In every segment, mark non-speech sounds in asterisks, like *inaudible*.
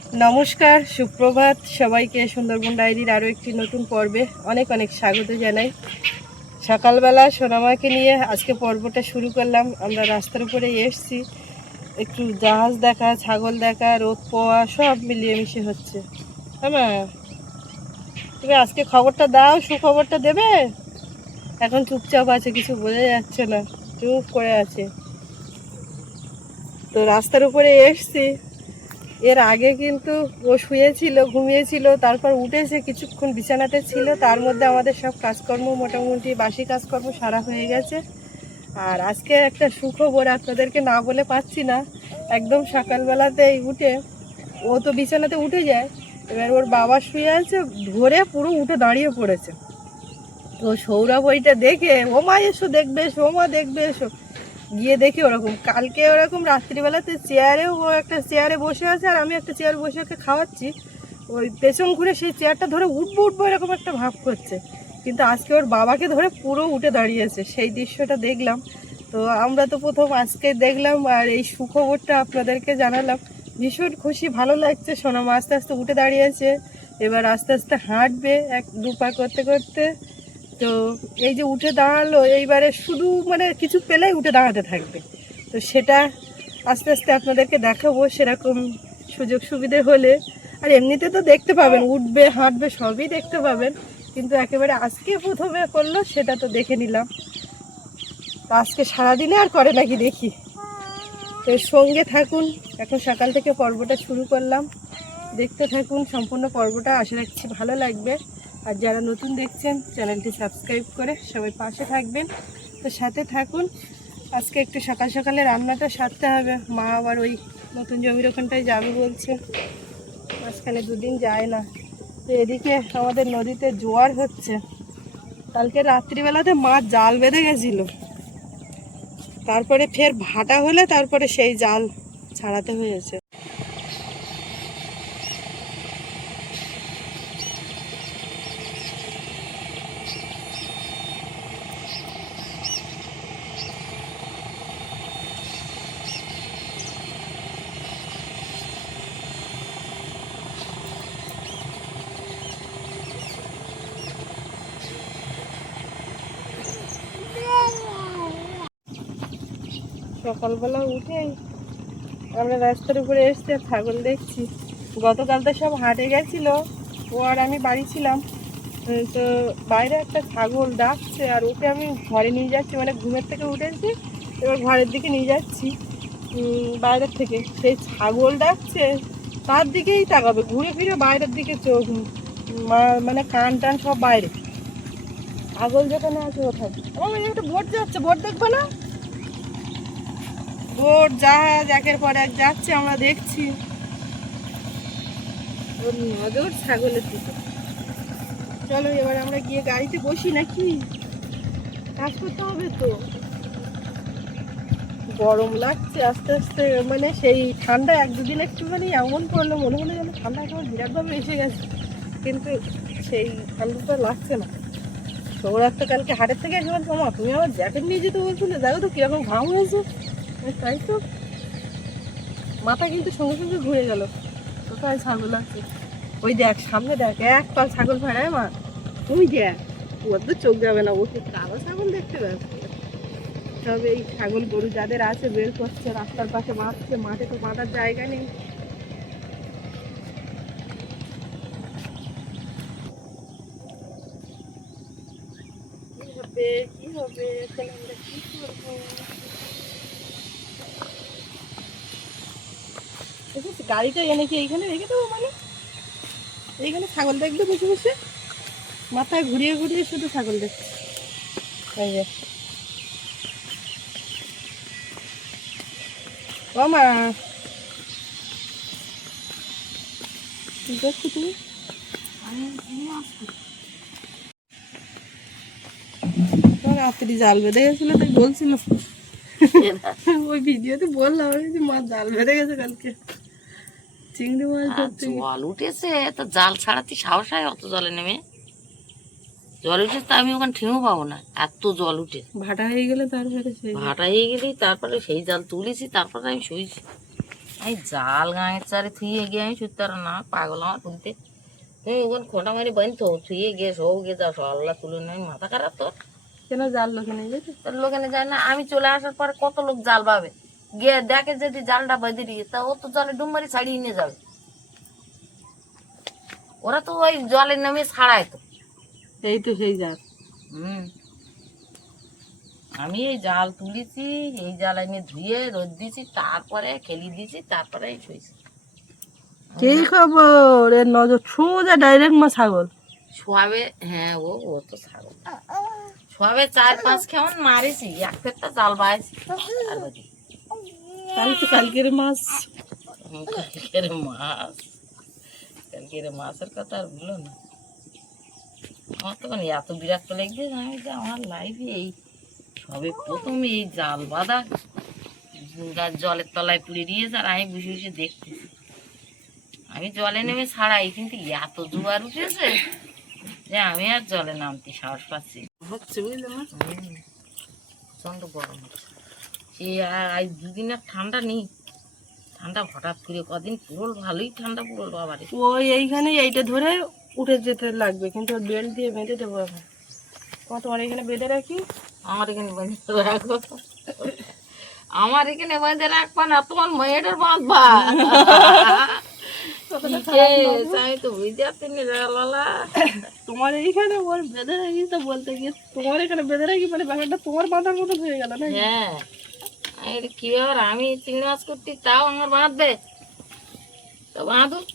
নমস্কার, সুপ্রভাত। সবাইকে সুন্দরবন ডায়েরির আরও একটি নতুন পর্বে অনেক অনেক স্বাগত জানাই। সকালবেলা সোনামাকে নিয়ে আজকে পর্বটা শুরু করলাম। আমরা রাস্তার উপরে এসছি। একটু জাহাজ দেখা, ছাগল দেখা, রোদ পোয়া, সব মিলিয়ে মিশে হচ্ছে। হ্যাঁ তুমি আজকে খবরটা দাও, সুখবরটা দেবে? এখন চুপচাপ আছে, কিছু বোঝা যাচ্ছে না। চুপ করে আছে। তো রাস্তার উপরে এসছি। এর আগে কিন্তু ও শুয়েছিল, ঘুমিয়েছিল, তারপর উঠেছে কিছুক্ষণ বিছানাতে ছিল। তার মধ্যে আমাদের সব কাজকর্ম মোটামুটি, বাসি কাজকর্ম সারা হয়ে গেছে। আর আজকে একটা সুখবর আপনাদেরকে না বলে পাচ্ছি না। একদম সকালবেলাতেই উঠে, ও তো বিছানাতে উঠে যায়, এবার ওর বাবা শুয়ে আছে, ধরে পুরো উঠে দাঁড়িয়ে পড়েছে। তো সৌরভ ওইটা দেখে ও মা এসো, দেখবে, এসো ও মা দেখবে, এসো। গিয়ে দেখি ওরকম। কালকে ওরকম রাত্রিবেলাতে চেয়ারে ও একটা চেয়ারে বসে আছে আর আমি একটা চেয়ার বসে ওকে খাওয়াচ্ছি। ওই পেছন ঘুরে সেই চেয়ারটা ধরে উঠবো উঠবো এরকম একটা ভাব করছে। কিন্তু আজকে ওর বাবাকে ধরে পুরো উঠে দাঁড়িয়েছে। সেই দৃশ্যটা দেখলাম। তো আমরা তো প্রথম আজকে দেখলাম আর এই সুখবরটা আপনাদেরকে জানালাম। ভীষণ খুশি, ভালো লাগছে। সোনামা আস্তে আস্তে উঠে দাঁড়িয়েছে। এবার আস্তে আস্তে হাঁটবে এক দু পা করতে করতে। তো এই যে উঠে দাঁড়াল, এইবারে শুধু মানে কিছু পেলেই উঠে দাঁড়াতে থাকবে। তো সেটা আস্তে আস্তে আপনাদেরকে দেখাবো, সেরকম সুযোগ সুবিধে হলে। আর এমনিতে তো দেখতে পাবেন, উঠবে, হাঁটবে, সবই দেখতে পাবেন। কিন্তু একেবারে আজকে প্রথমে করল, সেটা তো দেখে নিলাম। তো আজকে সারাদিনে আর করে নাকি দেখি। তো সঙ্গে থাকুন, এখন সকাল থেকে পর্বটা শুরু করলাম। দেখতে থাকুন, সম্পূর্ণ পর্বটা, আশা রাখছি ভালো লাগবে। আর যারা নতুন দেখছেন, চ্যানেলটি সাবস্ক্রাইব করে সবাই পাশে থাকবেন। তো সাথে থাকুন। আজকে একটু সকাল সকালে রান্নাটা সারতে হবে। মা আবার ওই নতুন জমির ওখানটায় যাবে বলছে। মাঝখানে দুদিন যায় না। তো এদিকে আমাদের নদীতে জোয়ার হচ্ছে। কালকে রাত্রিবেলাতে মাছ জাল বেঁধে গেছিল। তারপরে ফের ভাটা হলে তারপরে সেই জাল ছাড়াতে হয়েছে। সকালবেলা উঠেই আমরা রাস্তার উপরে এসছি ছাগল দেখছি। গতকাল তো সব হাটে গেছিল, ও আর আমি বাড়ি ছিলাম। তো বাইরে একটা ছাগল ডাকছে আর ওকে আমি ঘরে নিয়ে যাচ্ছি মানে ঘুমের থেকে উঠেছি, এবার ঘরের দিকে নিয়ে যাচ্ছি বাইরের থেকে। সেই ছাগল ডাকছে, তার দিকেই তাকাবে, ঘুরে ফিরে বাইরের দিকে চোখ মানে কান টান সব বাইরে। ছাগল যেখানে আছে ওখানে। আমার একটা ভোট যাচ্ছে, ভোট দেখবে না? বোট জাহাজ একের পর এক যাচ্ছে আমরা দেখছি। ওর নজর ছাগলের দিকে। চলো এবার আমরা গিয়ে গাড়িতে বসি নাকি? কাজ করতে হবে তো। গরম লাগছে আস্তে আস্তে মানে সেই ঠান্ডা এক দুদিন একটুখানি এমন পড়ল মনে হলো যেন ঠান্ডা এখন বিরাটভাবে এসে গেছে। কিন্তু সেই ঠান্ডাটা লাগছে না। সৌরাত তো কালকে হাটের থেকে এসে বলছে মা তুমি আমার জ্যাকেট নিয়ে যেতে বলছিলে? দেখো তো কীরকম ঘাম হয়েছে। তাই তো। মাথা কিন্তু সঙ্গে সঙ্গে ঘুরে গেল। কোথায় ছাগল আছে? ওই দেখ, সামনে দেখ, এক পাল ছাগল ভাড়ায় মা? তুই দেখ, ওর তো চোখ যাবে না, ওকে কালো ছাগল দেখতে পাচ্ছে তবে এই ছাগল গরু যাদের আছে, বের করছে, রাস্তার পাশে বাঁধছে, মাঠে তো বাঁধার জায়গা নেই। কি হবে কি হবে কি করব দেখেছি গাড়িটা এনে কি এইখানে রেখে দেবো মানে? এইখানে ছাগল দেখবে বসে বসে? মাথায় ঘুরিয়ে ঘুরিয়ে শুধু ছাগল দেখছে। এই যে। ও মা। কি করছ তুমি? রাত্রি জাল বেঁধে গেছিল তাই বলছিল ওই ভিডিওতে বললাম যে মাছ জাল বেঁধে গেছে কালকে। চিংড়ি মাছ ধরতে জল উঠেছে তো জাল ছাড়াতে সাহস হয় অত জলে নেমে। জল উঠেছে তো আমি ওখানে ঠেউ পাবো না এত জল উঠে ভাটা হয়ে গেলে তারপরে সেই ভাটা হয়ে গেলেই তারপরে সেই জাল তুলেছি তারপরে আমি শুয়েছি এই জাল গাঁয়ের চারে থুয়ে গিয়ে আমি আর না পাগল আমার তুলতে তুমি ওখানে খোঁটা মারি বানি তো থুয়ে গিয়ে সব গিয়ে যাও সল্লা তুলে নেই মাথা খারাপ তোর। কেন জাল লোকে নেই যেতে লোকেনে যায় না আমি চলে আসার পরে কত লোক জাল পাবে? গিয়ে দেখে যদি জালটা বেঁধে দিয়ে তা ও তো জলে ডুমবারি ছাড়িয়ে নিয়ে যাবে। ওরা তো ওই জলের নামে ছাড়ায় তো। এই তো সেই জাল। হুম। আমি এই জাল তুলেছি এই জাল এনে ধুয়ে রোদ দিয়েছি তারপরে খেলি দিয়েছি তারপরে এই শুয়েছি কি খবর? এর নজর সোজা ডাইরেক্ট মা ছাগল। শোয়াবে হ্যাঁ ও ও তো ছাগল। শোয়াবে চার পাঁচ কেমন মারিছি এক ফেরটা জাল বাইছি আর তাই তো কালকের মাছ। কালকের মাছ। কালকের মাছের কথা আর বলো না। আমার তখন এত বিরক্ত লেগে আমি যে আমার লাইফে এই সবে প্রথমে এই জাল বাঁধা গাছ জলের তলায় পুড়ে দিয়েছে আর আমি বসে বসে দেখতেছি। আমি জলে নেমে ছাড়াই কিন্তু এত জোয়ার উঠেছে যে আমি আর জলে নামতে সাহস পাচ্ছি হচ্ছে বুঝলে মা? হুম, প্রচণ্ড গরম হচ্ছে। আর আজ দুদিন আর ঠান্ডা নেই। ঠান্ডা হঠাৎ করে কদিন পুরো ভালোই ঠান্ডা পুরো বাবারে। ওই এইখানে এইটা ধরে উঠে যেতে লাগবে কিন্তু ওর বেল্ট দিয়ে বেঁধে দেবো এখন তোমার এখানে বেঁধে রাখি? আমার এখানে বেঁধে রাখো। আমার এখানে বেঁধে রাখবা না তোমার মেয়েটার বাঁধবা। তোমার এইখানে ওর বেঁধে রাখি তো বলতে গিয়ে তোমার এখানে বেঁধে রাখি মানে ব্যাপারটা তোমার বাঁধার মতন হয়ে গেল না হ্যাঁ। কি ব্যাপার? আমি চিংড়ি মাছ করতে তাও আমার বাঁধবে। তো বাঁধুক।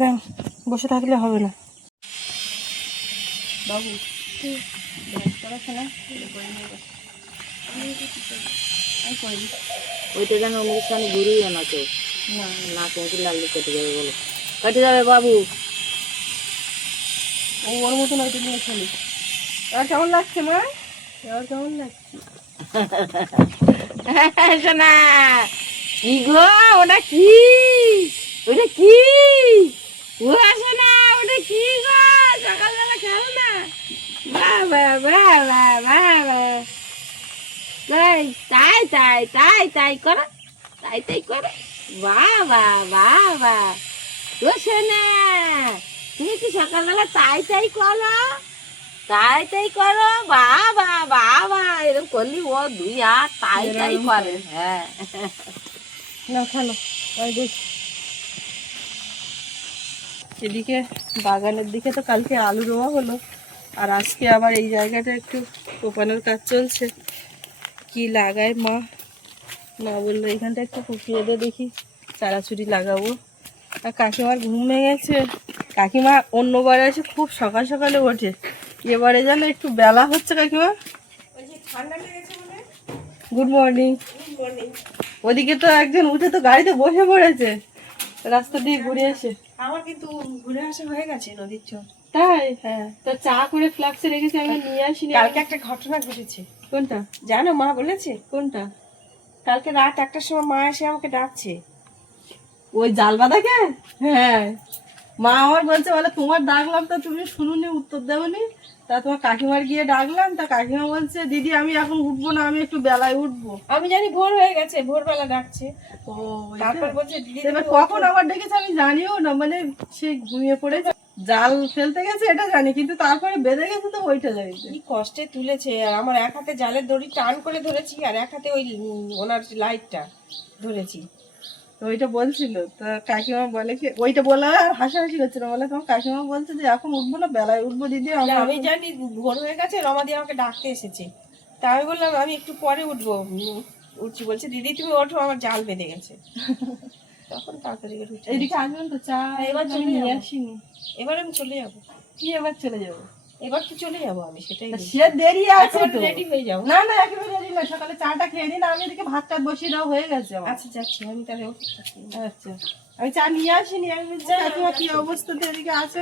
দেখ বসে থাকলে হবে না। বাবু পড়াশোনা ওইটা যেন অনুষ্ঠানে ঘুরিয়ে না কেউ। না। কেউ লাগলে কেটে যাবে বলো। কেটে যাবে বাবু। ও ওর মতন ওইটা নিয়ে খেলি এবার কেমন লাগছে মা? এবার কেমন লাগছে? *laughs* শোনা কি গো ওটা কি? ওটা কি? ও শোনা ওটা কি গো? সকালবেলা খেলো না বাবা বাবা বাবা তাই তাই তাই তাই তাই করো তাই তাই করো। বাবা বাবা ও শোনা তুমি কি সকালবেলা তাই তাই করো? তাই তাই করো? বাবা বাবা এরকম করলি ও দুই হাত তাই তাই করে। হ্যাঁ। না খেলো। ওই দেখ। এদিকে বাগানের দিকে তো কালকে আলু রোয়া হলো। আর আজকে আবার এই জায়গাটা একটু কোপানোর কাজ চলছে। কি লাগায় মা? মা বলল এখানটা একটু কুপিয়ে দে দেখি চারাচুরি লাগাবো। আর কাকিমার ঘুম ভেঙেছে কাকিমা অন্যবার এসে খুব সকাল সকালে ওঠে। এবারে যেন একটু বেলা হচ্ছে কাকিমা। গুড মর্নিং ওদিকে তো একজন উঠে তো গাড়িতে বসে পড়েছে। রাস্তা দিয়ে ঘুরে আসে। আমার কিন্তু ঘুরে আসা হয়ে গেছে নদীর চর। তাই? হ্যাঁ। তো চা করে ফ্লাক্সে রেখেছি আমি নিয়ে আসিনি। কালকে একটা ঘটনা ঘটেছে। কোনটা? জানো মা বলেছে। কোনটা? কালকে রাত একটার সময় মা এসে আমাকে ডাকছে। ওই জাল বাঁধাকে? হ্যাঁ। মা আমার বলছে বলে তোমার ডাকলাম তা তুমি শুনুনি উত্তর দেবনি তা তোমার কাকিমার গিয়ে ডাকলাম। তা কাকিমা বলছে দিদি আমি এখন উঠবো না আমি একটু বেলায় উঠবো। আমি জানি ভোর হয়ে গেছে ভোরবেলা ডাকছে। ও তারপর বলছে দিদি কখন আবার ডেকেছে আমি জানিও না মানে সে ঘুমিয়ে পড়েছে। জাল ফেলতে গেছে এটা জানি কিন্তু তারপরে বেঁধে গেছে তো ওইটা জানি। কি কষ্টে তুলেছে আর আমার এক হাতে জালের দড়ি টান করে ধরেছি আর এক হাতে ওই ওনার লাইটটা ধরেছি। তো ওইটা বলছিল তা কাকিমা বলে কি ওইটা বলে আর হাসাহাসি করছিল বলে তোমার কাকিমা বলছে যে এখন উঠবো না বেলায় উঠবো দিদি আমি জানি ভোর হয়ে গেছে রমাদি আমাকে ডাকতে এসেছে। তা আমি বললাম আমি একটু পরে উঠবো উঠছি বলছে দিদি তুমি ওঠো আমার জাল বেঁধে গেছে। *laughs* তখন তাড়াতাড়ি করে উঠে এইদিকে আসবেন তো চা এবার আমি চলে নিয়ে। আসিনি। এবার আমি চলে যাব। কি এবার চলে যাব? এবার তো চলে যাব আমি সেটাই সে দেরি আছে তো। রেডি হয়ে যাব। না না একেবারে দেরি না সকালে চাটা খেয়ে নিন আমি এদিকে ভাত টাত বসিয়ে দেওয়া হয়ে গেছে আমার। আচ্ছা যাচ্ছি আমি তাহলে আচ্ছা। আমি চা নিয়ে আসিনি আমি বলছি কাকিমা কি অবস্থাতে এদিকে আছে?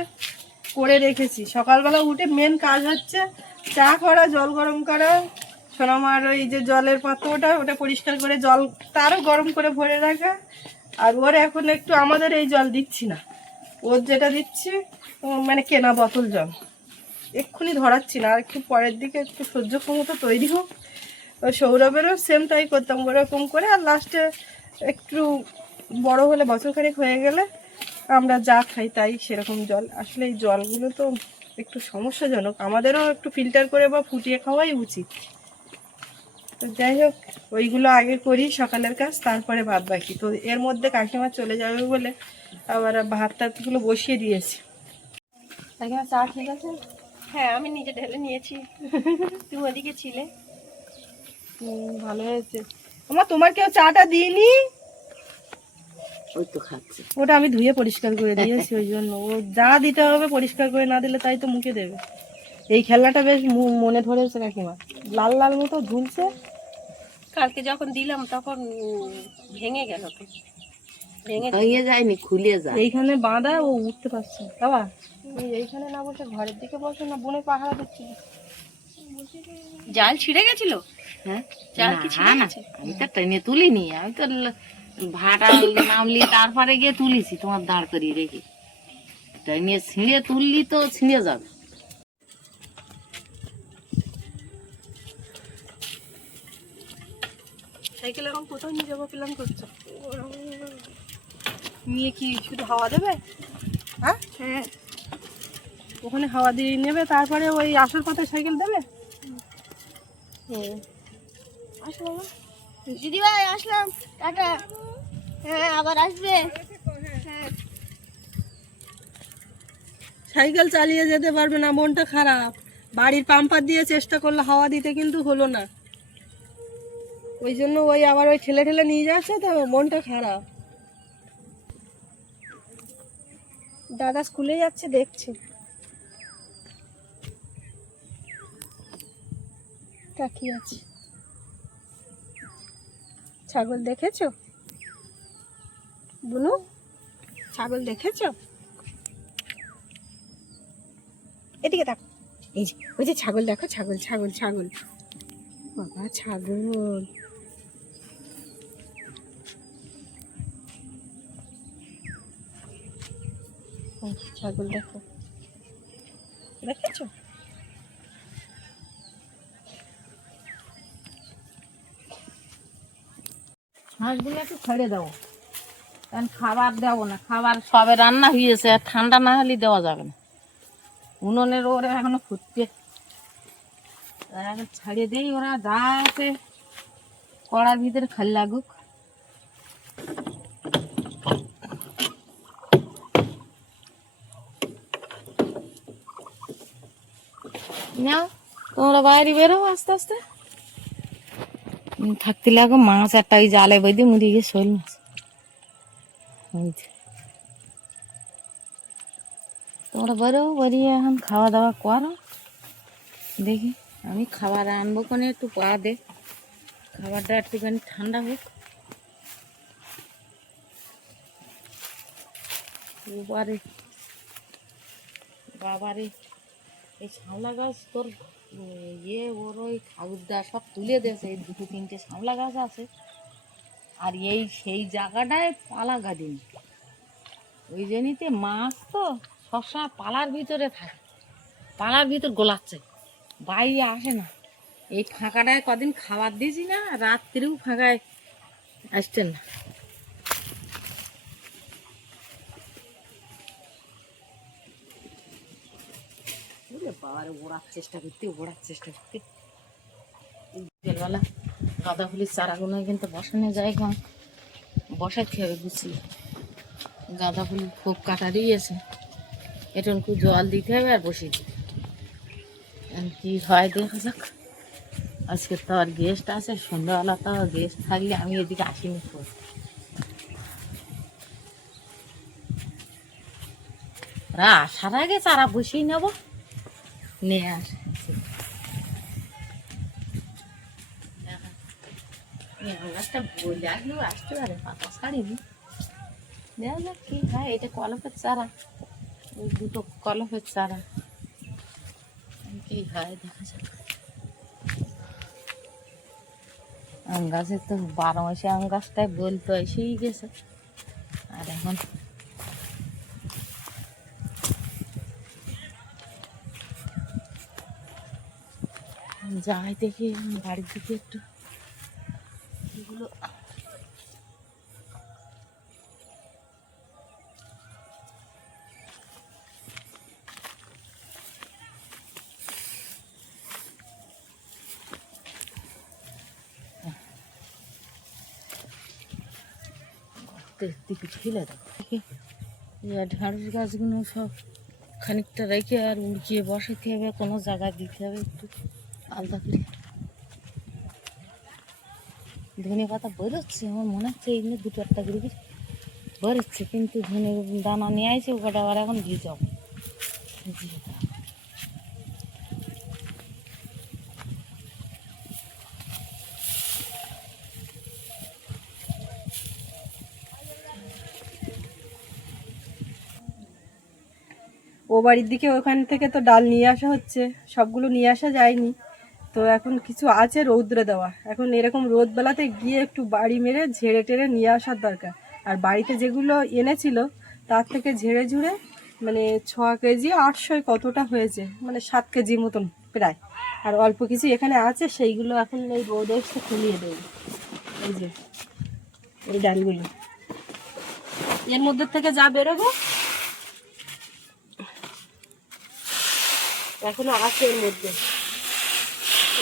করে রেখেছি। সকালবেলা উঠে মেন কাজ হচ্ছে চা করা জল গরম করা। সোনামার ওই যে জলের পাত্রটা ওটা পরিষ্কার করে জল তারও গরম করে ভরে রাখা। আর ওর এখন একটু আমাদের এই জল দিচ্ছি না। ওর যেটা দিচ্ছি মানে কেনা বোতল জল। এক্ষুনি ধরাচ্ছি না, আর একটু পরের দিকে একটু সহ্য ক্ষমতা তৈরি হোক সৌরভেরও সেম তাই করতাম ওরকম করে। আর লাস্টে একটু বড় হলে বছরখানেক হয়ে গেলে আমরা যা খাই তাই সেরকম জল। আসলে এই জলগুলো তো একটু সমস্যাজনক। আমাদেরও একটু ফিল্টার করে বা ফুটিয়ে খাওয়াই উচিত। তো যাই হোক ওইগুলো আগে করি সকালের কাজ তারপরে ভাত বাকি। তো এর মধ্যে কাকিমা চলে যাবে বলে আবার ভাত টাতগুলো বসিয়ে দিয়েছি। কাকিমা চা ঠিক আছে হ্যাঁ আমি নিজে ঢেলে নিয়েছি। *laughs* তুমি ওদিকে ছিলে। হুম, ভালো হয়েছে। আমার তোমার কেউ চাটা দিইনি? ওই তো খাচ্ছে। ওটা আমি ধুয়ে পরিষ্কার করে দিয়েছি ওই জন্য। ও যা দিতে হবে পরিষ্কার করে না দিলে তাই তো মুখে দেবে। এই খেলনাটা বেশ মনে ধরেছে কাকিমা। লাল লাল মতো ঝুলছে। কালকে যখন দিলাম তখন ভেঙে গেল তো। ভেঙে ভেঙে যায়নি খুলে যায়। এইখানে বাঁধা ও উঠতে পারছে। বাবা। এইখানে না বসে ঘরের দিকে বসে না বনে পাহারা দিচ্ছে। জাল ছিঁড়ে গেছিল? হ্যাঁ? জাল কি না, ছিঁড়ে গেছে? আমি তো ট্রেনে তুলিনি। আমি তো ভাটা নামলি তারপরে গিয়ে তুলিছি তোমার দাঁড় করিয়ে রেখে। ট্রেনে ছিঁড়ে তুললি তো ছিঁড়ে যাবে। সাইকেল এখন কোথাও নিয়ে যাব প্ল্যান করছ? নিয়ে কি শুধু হাওয়া দেবে? হ্যাঁ? হ্যাঁ। ওখানে হাওয়া দিয়ে নেবে তারপরে ওই আসল পথে সাইকেল দেবে? দিদি ভাই আসলাম। টাটা। হ্যাঁ আবার আসবে। হ্যাঁ। সাইকেল চালিয়ে যেতে পারবে না মনটা খারাপ। বাড়ির পাম্পার দিয়ে চেষ্টা করলে হাওয়া দিতে কিন্তু হলো না। ওই জন্য ওই আবার ওই ঠেলে ঠেলে নিয়ে যাচ্ছে, তো মনটা খারাপ। দাদা স্কুলে যাচ্ছে, দেখছে। তাকিয়ে আছে। ছাগল দেখেছ? বুনু, ছাগল দেখেছ? এদিকে দেখো এই যে, ওই যে ছাগল দেখো, ছাগল ছাগল ছাগল। বাবা, ছাগল। ছাগল দেখো। দেখেছ? হাঁসগুলো একটু ছেড়ে দেবো কারণ খাবার দেবো না, খাবার সবে রান্না হয়েছে আর ঠান্ডা না হলে দেওয়া যাবে না। উনুনের ওরা এখনও ফুটছে। এখন ছাড়িয়ে দিই, ওরা যা আছে, কড়ার ভিতরে খালি লাগুক। নাও তোমরা বাইরে বেরো আস্তে আস্তে উম, থাকতে লাগো মাছ একটা ওই জালে বই দিয়ে মুড়ি গিয়ে শোল মাছ ওই যে। তোমরা বেরো বেরিয়ে এখন খাওয়া দাওয়া করো দেখি আমি খাবার আনব কোনে একটু পা দে খাবারটা একটুখানি ঠান্ডা হোক বাবারে বাবারে এই শামলা গাছ তোর ইয়ে ওর ওই ঠাকুরদা সব তুলে দিয়েছে। এই দুটো তিনটে শামলা গাছ আছে। আর এই সেই জায়গাটায় পালা গাদিনি। ওই জন্যতে মাছ তো সবসময় পালার ভিতরে থাকে। পালার ভিতর গোলাচ্ছে। বাইরে আসে না। এই ফাঁকাটায় কদিন খাবার দিয়েছি না, রাত্রিও ফাঁকায় আসছেন না। বাবারে ওড়ার চেষ্টা করতে, ওড়ার চেষ্টা করতে। বিকেলবেলা গাঁদা ফুলের চারাগুলো কিন্তু বসানো জায়গা বসাতে হবে গুছিয়ে। গাঁদা ফুল খুব কাটা দিয়েছে, এটুকু জল দিতে হবে আর বসিয়ে দিতে কি হয় দেখা যাক। আজকে তো আর গেস্ট আছে, সন্ধ্যাবেলা তো গেস্ট থাকলে আমি এদিকে আসিনি ওরা আসার আগে চারা বসিয়ে নেব। নিয়ে আসে গাছটা আসলেও আসতে পারে পাতা ছাড়িনি দেখা যাক হয় এটা কলপের চারা ওই দুটো কলপের চারা কি হয় দেখা আম গাছের তো বারো মাসে আম গাছটাই বলতো এসেই গেছে। আর এখন যাই দেখি বাড়ির দিকে একটু। এগুলো দিকে গাছগুলো সব খানিকটা রেখে আর উড়িয়ে বসাতে হবে, কোনো জায়গায় দিতে হবে একটু। আলাদা ধনে পাতা বেরোচ্ছে, আমার মনে হচ্ছে এইগুলো দুটো একটা করে বেরোচ্ছে, কিন্তু ধনে দানা নিয়ে আসে ওটা আবার এখন ভিজাবো। ও বাড়ির দিকে ওখান থেকে তো ডাল নিয়ে আসা হচ্ছে, সবগুলো নিয়ে আসা যায়নি তো এখন কিছু আছে রৌদ্রে দেওয়া। এখন এরকম রোদ বেলাতে গিয়ে একটু বাড়ি মেরে ঝেড়ে টেড়ে নিয়ে আসার দরকার। আর বাড়িতে যেগুলো এনেছিল, তার থেকে ঝেড়ে ঝুড়ে মানে ছ কেজি, আটশোয় কতটা হয়েছে মানে সাত কেজি মতন প্রায়। আর অল্প কিছু এখানে আছে, সেইগুলো এখন এই রোদে একটু খুলিয়ে দেবো। এই যে, এই ডালগুলো। এর মধ্যে থেকে যা বেরোবো, এখনও আছে এর মধ্যে।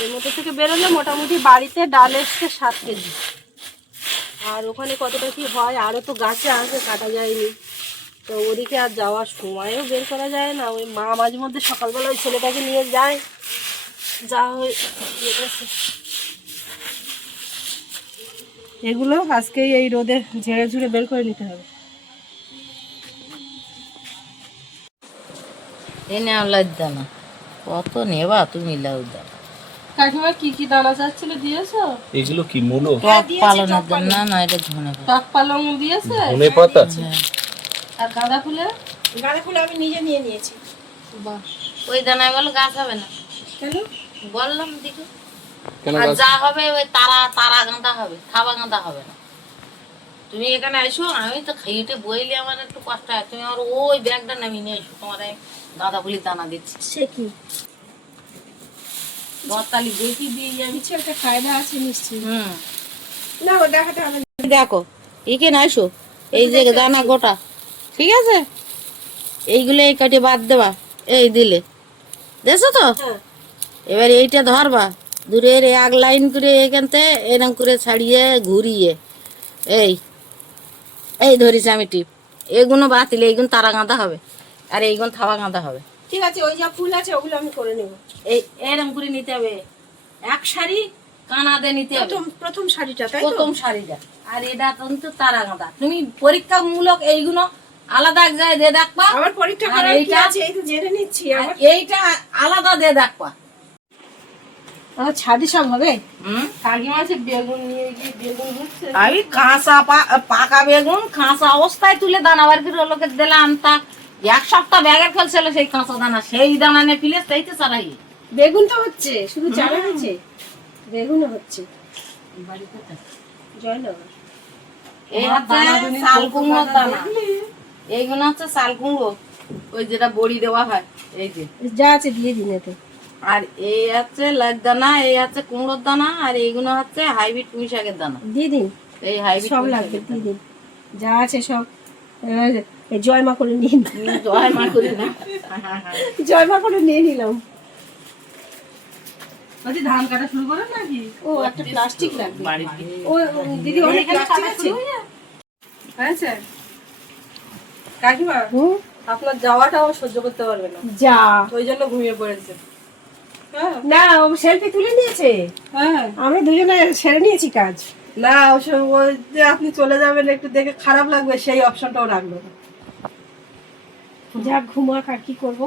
এর মধ্যে থেকে বেরোলে মোটামুটি বাড়িতে ডাল এসছে সাত কেজি। আর ওখানে কতটা কি হয়, আরও তো গাছে আছে কাটা যায়নি। তো ওদিকে আর যাওয়ার সময়ও বের করা যায় না। ওই মা মাঝে মধ্যে সকালবেলা ওই ছেলেটাকে নিয়ে যায়। যা। এগুলো আজকেই এই রোদে ঝেড়ে ঝুড়ে বের করে নিতে হবে। নাও লাউ দানা। কত নেবা তুমি লাউ দানা কাকিমা কি কি দানা চাচ্ছিল দিয়েছ? এগুলো কি মূলো? টক পালনের জন্য না না এটা ধনে পাতা। টক পালং দিয়েছে? ধনে পাতা? আর গাঁদা ফুলে গাঁদা ফুল আমি নিজে নিয়ে নিয়েছি। ওই দানায় বলো গাছ হবে না। কেন? বললাম দিকে কেন আর যা হবে ওই তারা তারা গাঁদা হবে খাওয়া গাঁদা হবে না। তুমি এখানে এসো আমি তো খেয়েটে বইলে আমার একটু কষ্ট হয়। তুমি আমার ওই ব্যাগটা নামিয়ে নিয়ে এসো তোমার গাঁদা ফুলির দানা দিচ্ছি। সে কি? দেখি দিয়ে যাবি কিছু একটা ফায়দা আছে নিশ্চয়ই। হুম। না ও দেখাতে হবে আসো এই যে দানা গোটা ঠিক আছে? এইগুলো এই কাটে বাদ দেবা এই দিলে। দেখছ তো? হ্যাঁ। এবার এইটা ধরবা দূরের এক লাইন করে এখানতে এরকম করে ছাড়িয়ে ঘুরিয়ে এই এই ধরিস আমি টিপ। এগুলো বাতিল এইগুলো তারা গাঁদা হবে আর এইগুলো থাবা গাঁদা হবে। ঠিক আছে ওই যা ফুল আছে ওগুলো আমি করে নেব। এই এরকম করে নিতে হবে। এক সারি কানাদে নিতে হবে। প্রথম প্রথম শাড়িটা তাই তো? প্রথম শাড়িটা। আর এটা কিন্তু তারা গাঁদা তুমি পরীক্ষামূলক এইগুলো আলাদা এক জায়গায় দিয়ে দেখবা। আমার পরীক্ষা করার কি আছে? এই তো জেনে নিচ্ছি আর এইটা আলাদা দিয়ে দেখবা। আমার ছাদি সব হবে? হুম? কাকিমা বেগুন নিয়ে গিয়ে বেগুন হচ্ছে আমি কাঁচা পাকা বেগুন কাঁচা অবস্থায় তুলে দানা বার করে লোকে দিলাম তা এক সপ্তাহ ব্যাগের খেলছিল সেই কাঁচা দানা সেই দানা নিয়ে ফিলে সেইতে সারাই। বেগুন তো হচ্ছে শুধু চারা হচ্ছে বেগুনও হচ্ছে। জয়নগর। এই হচ্ছে শাল কুমড়োর দানা। এইগুলো হচ্ছে শাল কুমড়ো ওই যেটা বড়ি দেওয়া হয় এই যে। যা আছে দিয়ে দিন এতে। আর এই হচ্ছে লাল দানা এই হচ্ছে কুমড়োর দানা আর এইগুলো হচ্ছে হাইব্রিড পুঁই শাকের দানা। দিয়ে দিন। এই হাইব্রিড সব লাগবে দিয়ে দিন। যা আছে সব। জয় মা করে জয় মা করি না। জয় মা করে নিয়ে নিলাম। বলছি ধান কাটা শুরু করে নাকি? ও একটা প্লাস্টিক লাগবে। ও ও, দিদি অনেক প্লাস্টিক আছে। হয়েছে? কাকিমা হুম? আপনার যাওয়াটাও সহ্য করতে পারবে না। যা। ওই জন্য ঘুমিয়ে পড়েছে। হ্যাঁ? না ও সেলফি তুলে নিয়েছে? হ্যাঁ। আমরা দুজনে সেরে নিয়েছি কাজ। না যে আপনি চলে যাবেন একটু দেখে খারাপ লাগবে সেই অপশনটাও রাখল না। যা ঘুমাক আর কি করব।